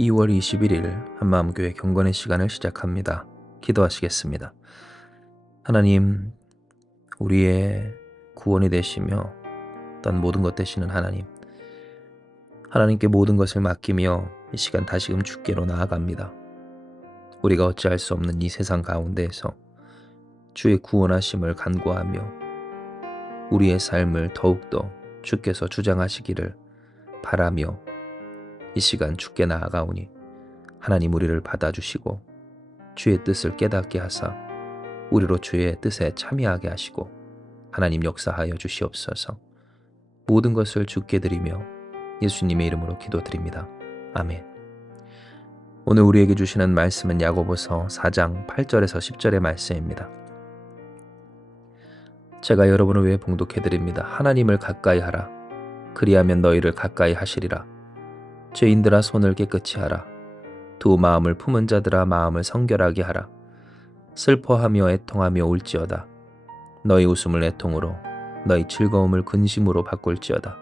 2월 21일 한마음교회 경건의 시간을 시작합니다. 기도하시겠습니다. 하나님, 우리의 구원이 되시며 어떤 모든 것 되시는 하나님, 하나님께 모든 것을 맡기며 이 시간 다시금 주께로 나아갑니다. 우리가 어찌할 수 없는 이 세상 가운데에서 주의 구원하심을 간구하며 우리의 삶을 더욱더 주께서 주장하시기를 바라며 이 시간 주께 나아가오니 하나님 우리를 받아주시고 주의 뜻을 깨닫게 하사 우리로 주의 뜻에 참여하게 하시고 하나님 역사하여 주시옵소서. 모든 것을 주께 드리며 예수님의 이름으로 기도드립니다. 아멘. 오늘 우리에게 주시는 말씀은 야고보서 4장 8절에서 10절의 말씀입니다. 제가 여러분을 위해 봉독해드립니다. 하나님을 가까이 하라. 그리하면 너희를 가까이 하시리라. 죄인들아 손을 깨끗이 하라. 두 마음을 품은 자들아 마음을 성결하게 하라. 슬퍼하며 애통하며 울지어다. 너희 웃음을 애통으로 너희 즐거움을 근심으로 바꿀지어다.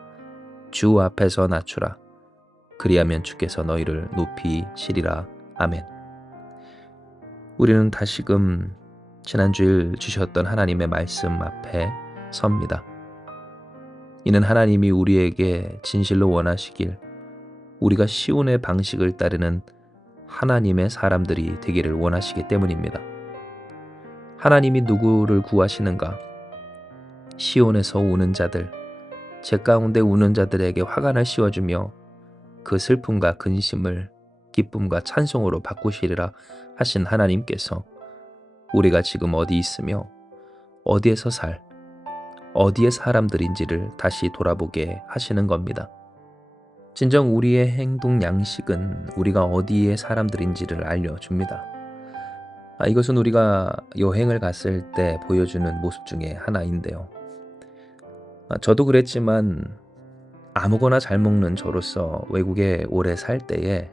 주 앞에서 낮추라. 그리하면 주께서 너희를 높이시리라. 아멘. 우리는 다시금 지난주일 주셨던 하나님의 말씀 앞에 섭니다. 이는 하나님이 우리에게 진실로 원하시길 우리가 시온의 방식을 따르는 하나님의 사람들이 되기를 원하시기 때문입니다. 하나님이 누구를 구하시는가? 시온에서 우는 자들, 제 가운데 우는 자들에게 화관을 씌워주며 그 슬픔과 근심을 기쁨과 찬송으로 바꾸시리라 하신 하나님께서 우리가 지금 어디 있으며 어디에서 어디의 사람들인지를 다시 돌아보게 하시는 겁니다. 진정 우리의 행동 양식은 우리가 어디의 사람들인지를 알려줍니다. 이것은 우리가 여행을 갔을 때 보여주는 모습 중에 하나인데요. 저도 그랬지만 아무거나 잘 먹는 저로서 외국에 오래 살 때에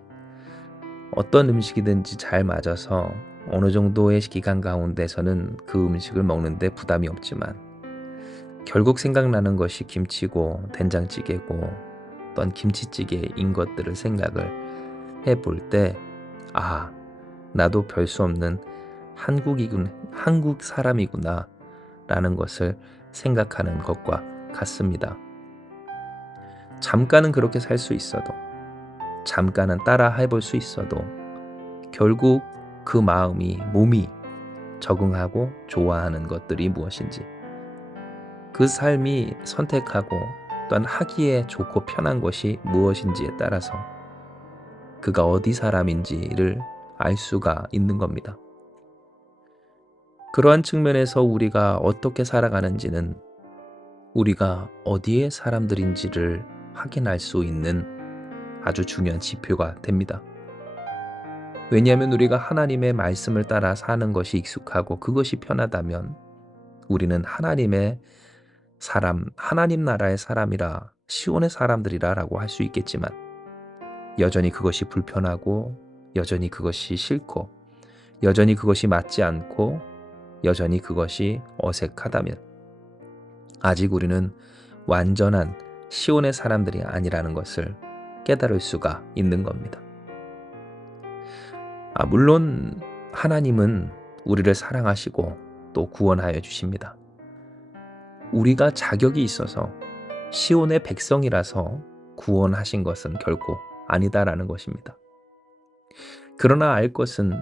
어떤 음식이든지 잘 맞아서 어느 정도의 기간 가운데서는 그 음식을 먹는데 부담이 없지만 결국 생각나는 것이 김치고 된장찌개고 어떤 김치찌개인 것들을 생각을 해볼 때 나도 별 수 없는 한국 사람이구나 라는 것을 생각하는 것과 같습니다. 잠깐은 그렇게 살 수 있어도 잠깐은 따라 해볼 수 있어도 결국 그 몸이 적응하고 좋아하는 것들이 무엇인지 그 삶이 선택하고 또한 하기에 좋고 편한 것이 무엇인지에 따라서 그가 어디 사람인지를 알 수가 있는 겁니다. 그러한 측면에서 우리가 어떻게 살아가는지는 우리가 어디의 사람들인지를 확인할 수 있는 아주 중요한 지표가 됩니다. 왜냐하면 우리가 하나님의 말씀을 따라 사는 것이 익숙하고 그것이 편하다면 우리는 하나님의 사람, 하나님 나라의 사람이라 시온의 사람들이라 라고 할 수 있겠지만 여전히 그것이 불편하고 여전히 그것이 싫고 여전히 그것이 맞지 않고 여전히 그것이 어색하다면 아직 우리는 완전한 시온의 사람들이 아니라는 것을 깨달을 수가 있는 겁니다. 물론 하나님은 우리를 사랑하시고 또 구원하여 주십니다. 우리가 자격이 있어서 시온의 백성이라서 구원하신 것은 결코 아니다라는 것입니다. 그러나 알 것은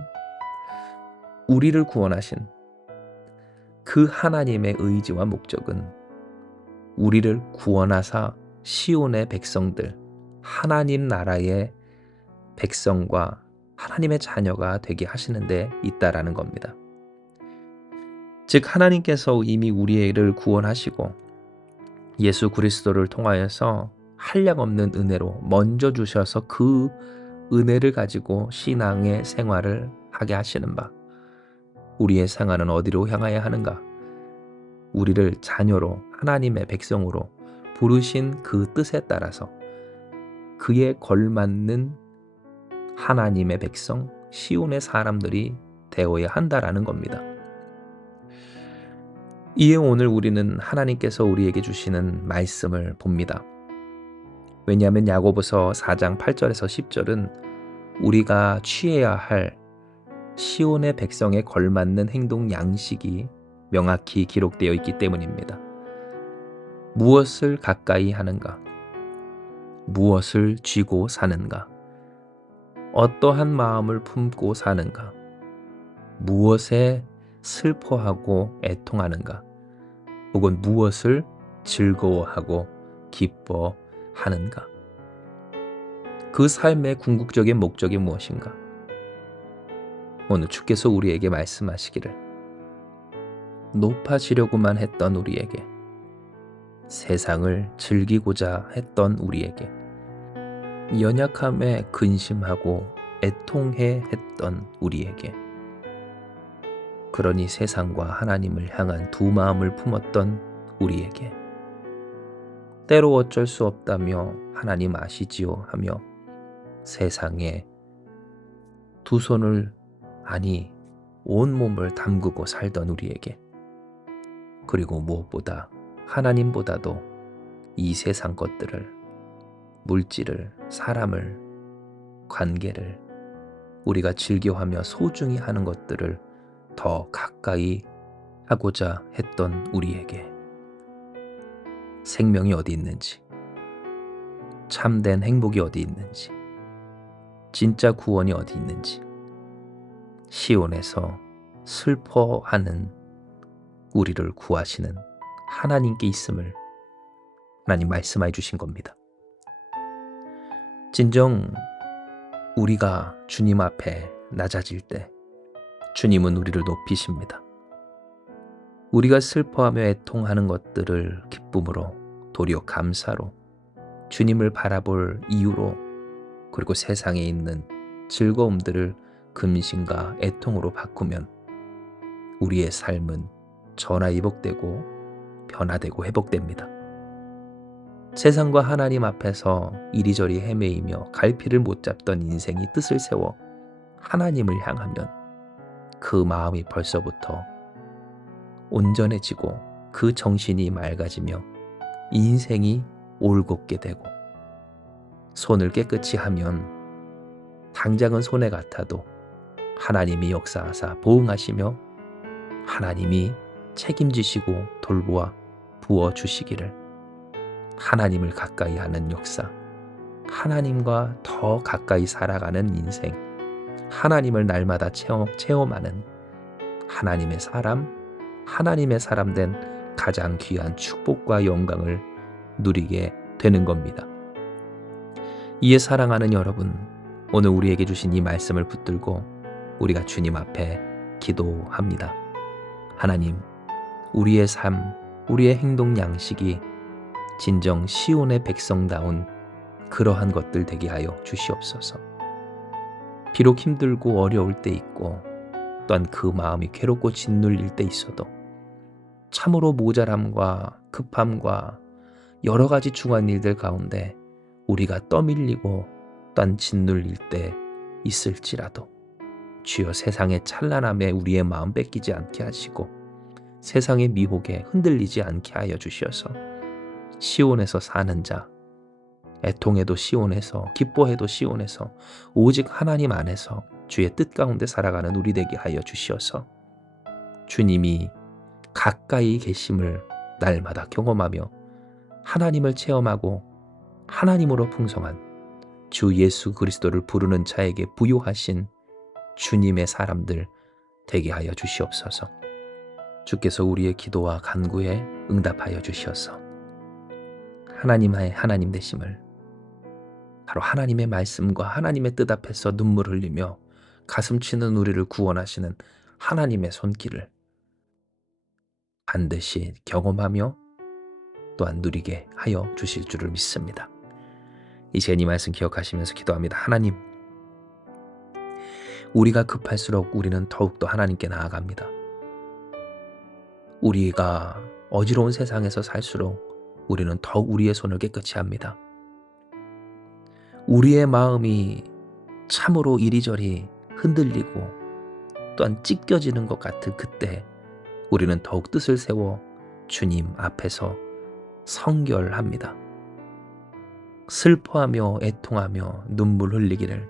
우리를 구원하신 그 하나님의 의지와 목적은 우리를 구원하사 시온의 백성들, 하나님 나라의 백성과 하나님의 자녀가 되게 하시는 데 있다라는 겁니다. 즉 하나님께서 이미 우리를 구원하시고 예수 그리스도를 통하여서 한량없는 은혜로 먼저 주셔서 그 은혜를 가지고 신앙의 생활을 하게 하시는 바 우리의 생활은 어디로 향하여야 하는가? 우리를 자녀로 하나님의 백성으로 부르신 그 뜻에 따라서 그에 걸맞는 하나님의 백성, 시온의 사람들이 되어야 한다라는 겁니다. 이에 오늘 우리는 하나님께서 우리에게 주시는 말씀을 봅니다. 왜냐하면 야고보서 4장 8절에서 10절은 우리가 취해야 할 시온의 백성에 걸맞는 행동 양식이 명확히 기록되어 있기 때문입니다. 무엇을 가까이 하는가? 무엇을 쥐고 사는가? 어떠한 마음을 품고 사는가? 무엇에 슬퍼하고 애통하는가? 혹은 무엇을 즐거워하고 기뻐하는가? 그 삶의 궁극적인 목적이 무엇인가? 오늘 주께서 우리에게 말씀하시기를 높아지려고만 했던 우리에게, 세상을 즐기고자 했던 우리에게, 연약함에 근심하고 애통해 했던 우리에게, 그러니 세상과 하나님을 향한 두 마음을 품었던 우리에게, 때로 어쩔 수 없다며 하나님 아시지요 하며 세상에 두 손을, 아니 온몸을 담그고 살던 우리에게, 그리고 무엇보다 하나님보다도 이 세상 것들을, 물질을, 사람을, 관계를, 우리가 즐겨하며 소중히 하는 것들을 더 가까이 하고자 했던 우리에게, 생명이 어디 있는지, 참된 행복이 어디 있는지, 진짜 구원이 어디 있는지, 시온에서 슬퍼하는 우리를 구하시는 하나님께 있음을 하나님 말씀해 주신 겁니다. 진정 우리가 주님 앞에 낮아질 때 주님은 우리를 높이십니다. 우리가 슬퍼하며 애통하는 것들을 기쁨으로, 도리어 감사로, 주님을 바라볼 이유로, 그리고 세상에 있는 즐거움들을 근심과 애통으로 바꾸면 우리의 삶은 전화위복되고 변화되고 회복됩니다. 세상과 하나님 앞에서 이리저리 헤매이며 갈피를 못 잡던 인생이 뜻을 세워 하나님을 향하면 그 마음이 벌써부터 온전해지고 그 정신이 맑아지며 인생이 올곧게 되고, 손을 깨끗이 하면 당장은 손해 같아도 하나님이 역사하사 보응하시며 하나님이 책임지시고 돌보아 부어주시기를, 하나님을 가까이 하는 역사, 하나님과 더 가까이 살아가는 인생, 하나님을 날마다 체험하는 하나님의 사람, 하나님의 사람 된 가장 귀한 축복과 영광을 누리게 되는 겁니다. 이에 사랑하는 여러분, 오늘 우리에게 주신 이 말씀을 붙들고 우리가 주님 앞에 기도합니다. 하나님, 우리의 삶, 우리의 행동 양식이 진정 시온의 백성다운 그러한 것들 되게 하여 주시옵소서. 비록 힘들고 어려울 때 있고, 또한 그 마음이 괴롭고 짓눌릴 때 있어도 참으로 모자람과 급함과 여러 가지 중한 일들 가운데 우리가 떠밀리고 또한 짓눌릴 때 있을지라도 주여 세상의 찬란함에 우리의 마음 뺏기지 않게 하시고 세상의 미혹에 흔들리지 않게 하여 주시어서 시온에서 사는 자, 애통해도 시온에서, 기뻐해도 시온에서, 오직 하나님 안에서 주의 뜻 가운데 살아가는 우리 되게 하여 주시어서 주님이 가까이 계심을 날마다 경험하며 하나님을 체험하고 하나님으로 풍성한 주 예수 그리스도를 부르는 자에게 부요하신 주님의 사람들 되게 하여 주시옵소서. 주께서 우리의 기도와 간구에 응답하여 주시어서 하나님의 하나님 되심을, 바로 하나님의 말씀과 하나님의 뜻 앞에서 눈물 흘리며 가슴 치는 우리를 구원하시는 하나님의 손길을 반드시 경험하며 또한 누리게 하여 주실 줄을 믿습니다. 이제 이 말씀 기억하시면서 기도합니다. 하나님, 우리가 급할수록 우리는 더욱더 하나님께 나아갑니다. 우리가 어지러운 세상에서 살수록 우리는 더욱 우리의 손을 깨끗이 합니다. 우리의 마음이 참으로 이리저리 흔들리고 또한 찢겨지는 것 같은 그때 우리는 더욱 뜻을 세워 주님 앞에서 성결합니다. 슬퍼하며 애통하며 눈물 흘리기를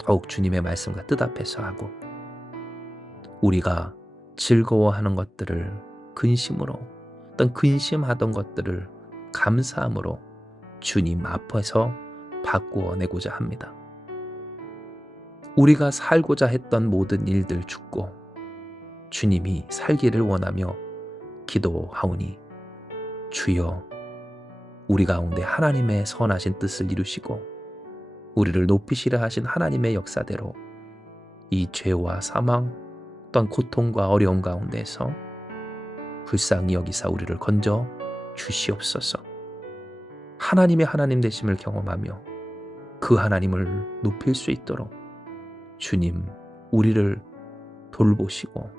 더욱 주님의 말씀과 뜻 앞에서 하고 우리가 즐거워하는 것들을 근심으로 어떤 근심하던 것들을 감사함으로 주님 앞에서 바꾸어내고자 합니다. 우리가 살고자 했던 모든 일들 죽고 주님이 살기를 원하며 기도하오니 주여 우리 가운데 하나님의 선하신 뜻을 이루시고 우리를 높이시려 하신 하나님의 역사대로 이 죄와 사망 또한 고통과 어려움 가운데서 불쌍히 여기사 우리를 건져 주시옵소서. 하나님의 하나님 되심을 경험하며 그 하나님을 높일 수 있도록 주님 우리를 돌보시고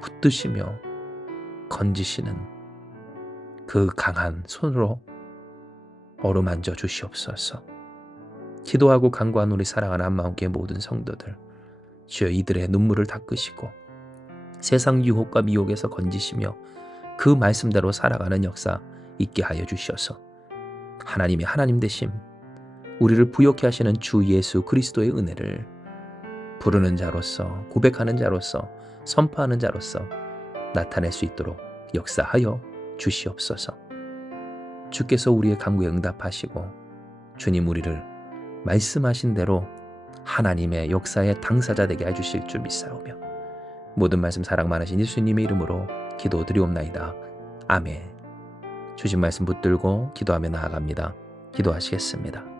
붙드시며 건지시는 그 강한 손으로 어루만져 주시옵소서. 기도하고 간구한 우리 사랑하는 한마음교회 모든 성도들 주여 이들의 눈물을 닦으시고 세상 유혹과 미혹에서 건지시며 그 말씀대로 살아가는 역사 있게 하여 주셔서 하나님의 하나님 되심 우리를 부욕케 하시는 주 예수 그리스도의 은혜를 부르는 자로서 고백하는 자로서 선포하는 자로서 나타낼 수 있도록 역사하여 주시옵소서. 주께서 우리의 간구에 응답하시고 주님 우리를 말씀하신 대로 하나님의 역사의 당사자 되게 해주실 줄 믿사오며 모든 말씀 사랑 많으신 예수님의 이름으로 기도드리옵나이다. 아멘. 주신 말씀 붙들고 기도하며 나아갑니다. 기도하시겠습니다.